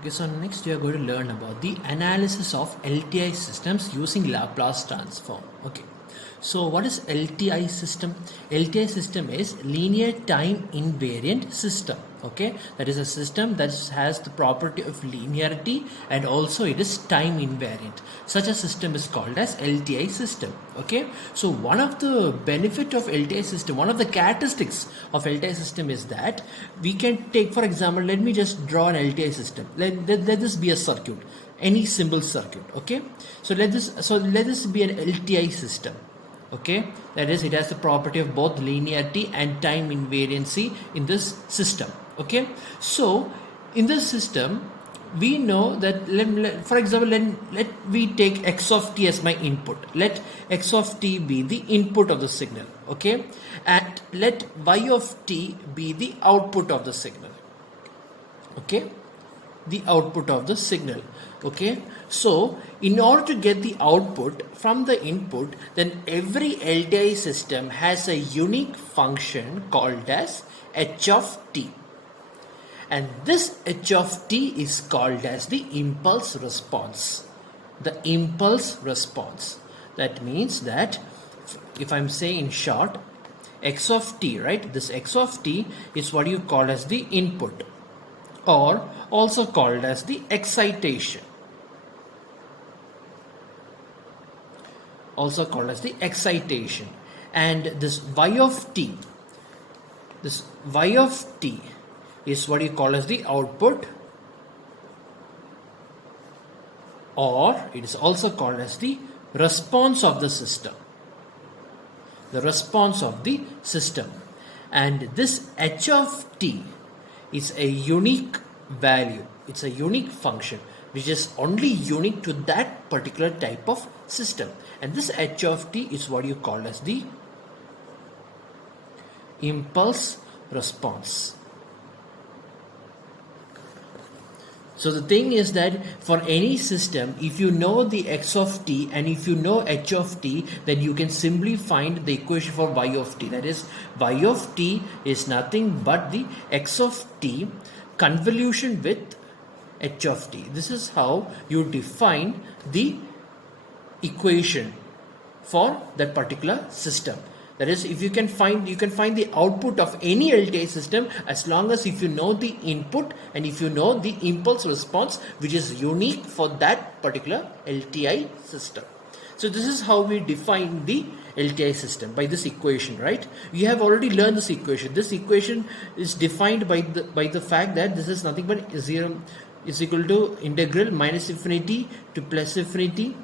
Okay, so next we are going to learn about the analysis of LTI systems using Laplace transform. Okay, so what is LTI system? LTI system is linear time invariant system. Okay, that is a system that has the property of linearity and also it is time invariant. Such a system is called as LTI system. Okay, so one of the benefit of LTI system, one of the characteristics of LTI system is that we can take, for example, let me just draw an LTI system. Let this be a circuit, any simple circuit. Okay, so let this be an LTI system. Okay, that is, it has the property of both linearity and time invariancy in this system. Okay, so in this system we know that for example, let we take x of t as my input. Let x of t be the input of the signal. Okay, and let y of t be the output of the signal. Okay, the output of the signal. Okay, so in order to get the output from the input, then every LTI system has a unique function called as h of t, and this h of t is called as the impulse response. The impulse response, that means that if I'm saying in short, x of t, right, this x of t is what you call as the input, or also called as the excitation. Also called as the excitation. And this y of t is what you call as the output, or it is also called as the response of the system. The response of the system. And this h of t is a unique value. It's a unique function which is only unique to that particular type of system, and this h of t is what you call as the impulse response. So the thing is that for any system, if you know the x of t and if you know h of t, then you can simply find the equation for y of t. That is, y of t is nothing but the x of t convolution with h of t. This is how you define the equation for that particular system. That is, if you can find the output of any LTI system as long as if you know the input and if you know the impulse response which is unique for that particular LTI system. So this is how we define the LTI system, by this equation, right? You have already learned this equation. This equation is defined by the fact that this is nothing but 0 is equal to integral minus infinity to plus infinity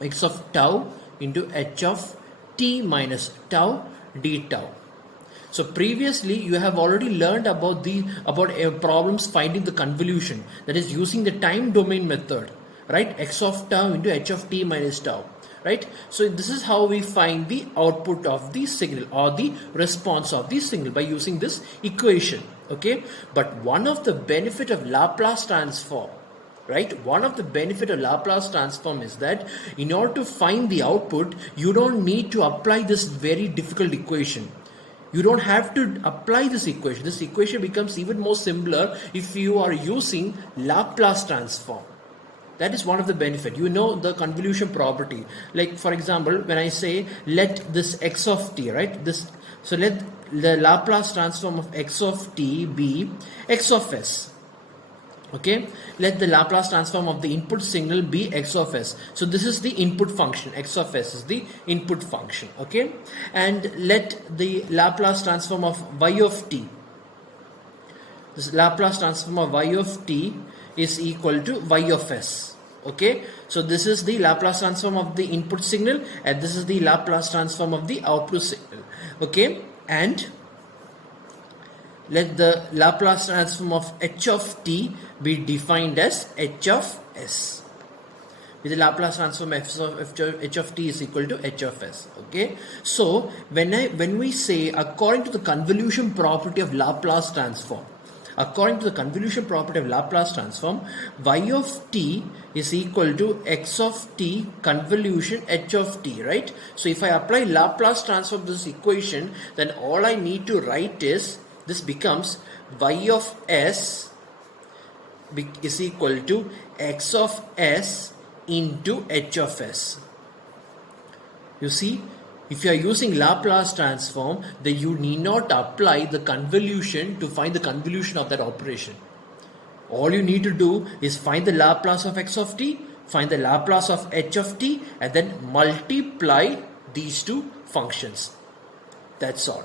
x of tau into h of t minus tau d tau. So previously you have already learned about problems finding the convolution, that is using the time domain method, right? X of tau into h of t minus tau, right? So this is how we find the output of the signal or the response of the signal, by using this equation. Okay, but one of the benefit of Laplace transform, right? One of the benefit of Laplace transform is that in order to find the output, you don't need to apply this very difficult equation. You don't have to apply this equation. This equation becomes even more simpler if you are using Laplace transform. That is one of the benefit. You know the convolution property. Like for example, when I say let this x of t, right? So let the Laplace transform of x of t be x of s. Okay, let the Laplace transform of the input signal be x of s. So this is the input function, x of s is the input function. Okay, and let the Laplace transform of y of t, this Laplace transform of y of t is equal to y of s. Okay, so this is the Laplace transform of the input signal and this is the Laplace transform of the output signal. Okay, and let the Laplace transform of h of t be defined as h of s, with the Laplace transform h of t is equal to h of s. Okay, so when we say according to the convolution property of Laplace transform, according to the convolution property of Laplace transform, y of t is equal to x of t convolution h of t, right? So if I apply Laplace transform to this equation, then all I need to write is, this becomes y of s is equal to x of s into h of s. You see, if you are using Laplace transform, then you need not apply the convolution to find the convolution of that operation. All you need to do is find the Laplace of x of t, find the Laplace of h of t, and then multiply these two functions. That's all.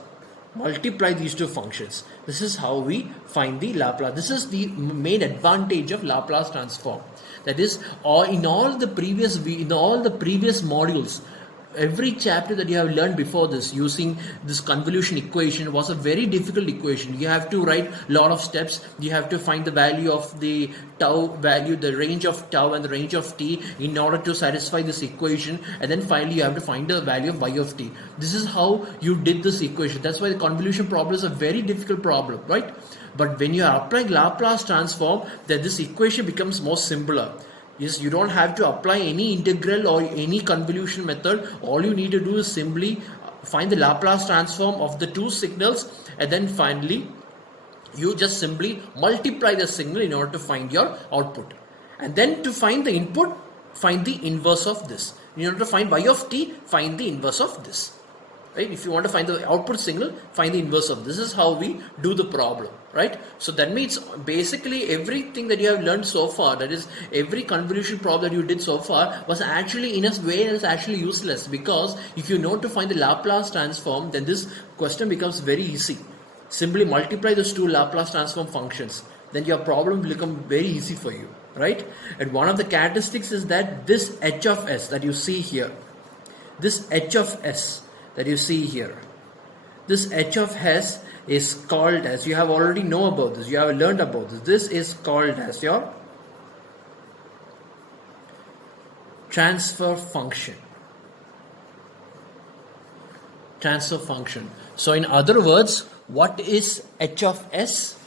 Multiply these two functions. This is how we find the Laplace. This is the main advantage of Laplace transform. That is, in all the previous modules, every chapter that you have learned before this, using this convolution equation, was a very difficult equation. You have to write a lot of steps. You have to find the value of the tau value, the range of tau and the range of t in order to satisfy this equation, and then finally you have to find the value of y of t. This is how you did this equation. That's why the convolution problem is a very difficult problem, right? But when you are applying Laplace transform, then this equation becomes more simpler. Yes, you don't have to apply any integral or any convolution method. All you need to do is simply find the Laplace transform of the two signals, and then finally you just simply multiply the signal in order to find your output. And then to find the input, find the inverse of this. In order to find y of t, find the inverse of this. Right? If you want to find the output signal, find the inverse of this. This is how we do the problem, right? So that means basically everything that you have learned so far, that is every convolution problem that you did so far, was actually in a way is actually useless, because if you know to find the Laplace transform, then this question becomes very easy. Simply multiply those two Laplace transform functions, then your problem will become very easy for you, right? And one of the characteristics is that this h of s that you see here, this h of s that you see here, this h of s is called as, you have already know about this, you have learned about this. This is called as your transfer function. Transfer function. So in other words, what is h of s?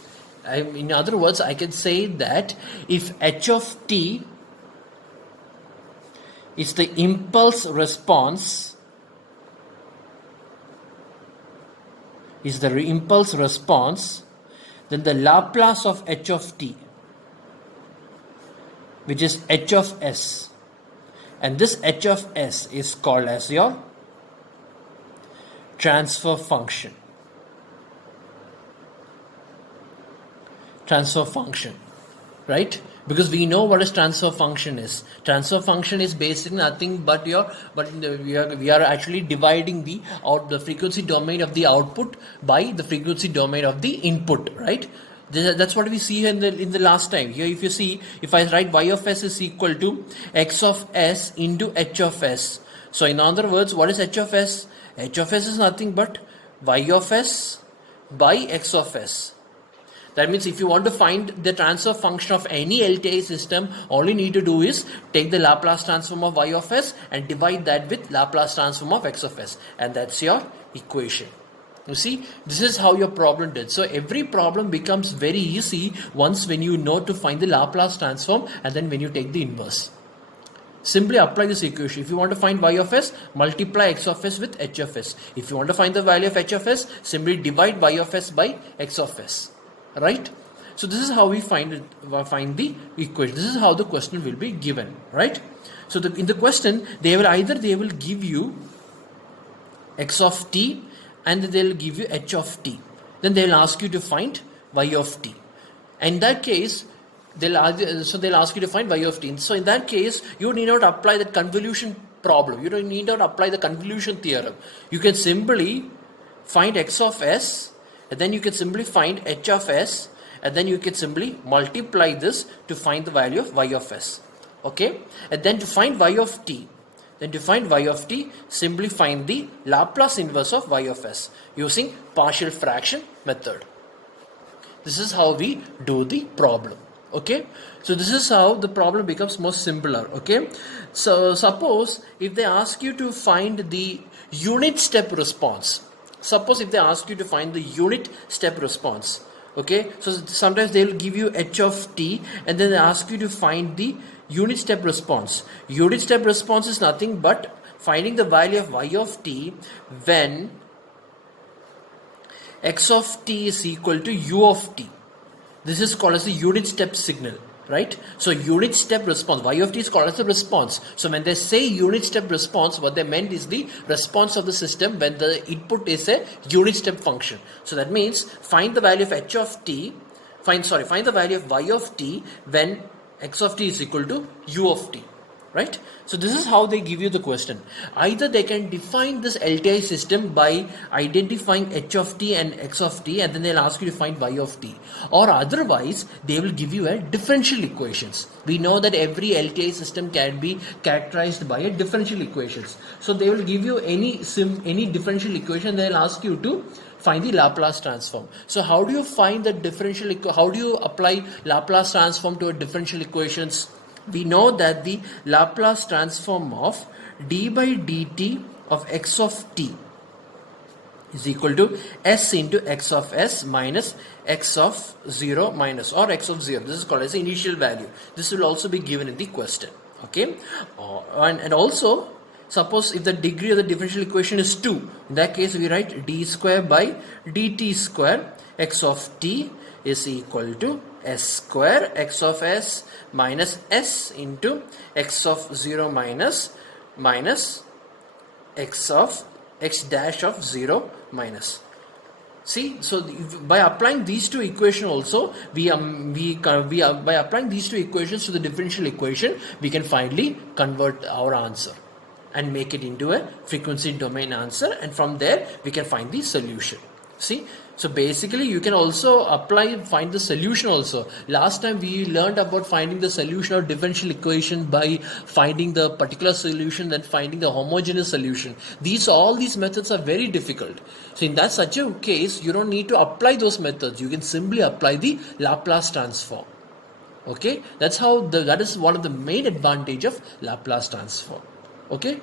In other words, I can say that if h of t is the impulse response, then the Laplace of h of t, which is h of s, and this h of s is called as your transfer function. Transfer function, right? Because we know what is transfer function is. Transfer function is basically nothing but we are actually dividing the frequency domain of the output by the frequency domain of the input, right? That's what we see here in the last time. Here, if you see, if I write y of s is equal to x of s into h of s. So in other words, what is h of s? H of s is nothing but y of s by x of s. That means if you want to find the transfer function of any LTI system, all you need to do is take the Laplace transform of y of s and divide that with Laplace transform of x of s. And that's your equation. You see, this is how your problem did. So every problem becomes very easy once when you know to find the Laplace transform and then when you take the inverse. Simply apply this equation. If you want to find y of s, multiply x of s with h of s. If you want to find the value of h of s, simply divide y of s by x of s. Right? So this is how we find the equation. This is how the question will be given, right? So in the question, they will give you x of t and they will give you h of t. Then they will ask you to find y of t. And in that case, they'll ask you to find y of t. So in that case, you need not apply the convolution problem. You don't need not apply the convolution theorem. You can simply find x of s, and then you can simply find h of s, and then you can simply multiply this to find the value of y of s. Okay? And then to find y of t, simply find the Laplace inverse of y of s using partial fraction method. This is how we do the problem. Okay? So this is how the problem becomes more simpler. Okay? So suppose if they ask you to find the unit step response. Suppose if they ask you to find the unit step response, okay, so sometimes they will give you h of t and then they ask you to find the unit step response. Unit step response is nothing but finding the value of y of t when x of t is equal to u of t. This is called as the unit step signal. right? So unit step response, y of t is called as the response. So when they say unit step response, what they meant is the response of the system when the input is a unit step function. So that means find the value of h of t, find the value of y of t when x of t is equal to u of t. Right? So this is how they give you the question. Either they can define this LTI system by identifying h of t and x of t, and then they'll ask you to find y of t. Or otherwise, they will give you a differential equations. We know that every LTI system can be characterized by a differential equations. So they will give you any differential equation. They'll ask you to find the Laplace transform. So how do you find the differential? How do you apply Laplace transform to a differential equations? We know that the Laplace transform of d by dt of x of t is equal to s into x of s minus x of 0 minus, or x of 0. This is called as the initial value. This will also be given in the question. Okay, and also suppose if the degree of the differential equation is 2, in that case we write d square by dt square x of t is equal to s square x of s minus s into x of 0 minus x dash of 0 minus. See, so by applying these two equations also, by applying these two equations to the differential equation, we can finally convert our answer and make it into a frequency domain answer, and from there we can find the solution. See, so basically you can also find the solution also. Last time we learned about finding the solution of differential equation by finding the particular solution, then finding the homogeneous solution. All these methods are very difficult. So in that such a case, you don't need to apply those methods. You can simply apply the Laplace transform. Okay, that is one of the main advantage of Laplace transform. Okay.